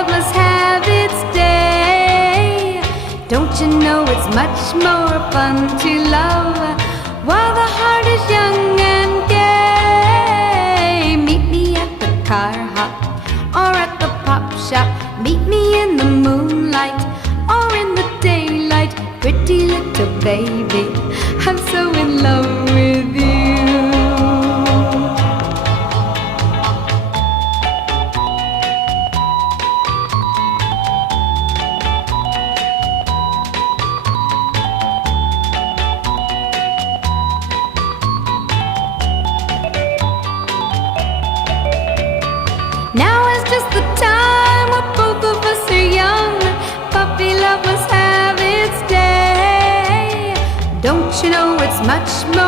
Let's have its day. Don't you know it's much more fun to love while the heart is young and gay? Meet me at the car hop or at the pop shop. Meet me in the moonlight or in the daylight. Pretty little baby, I'm so in love with you. Now is just the time when both of us are young. Puppy love must have its day. Don't you know it's much more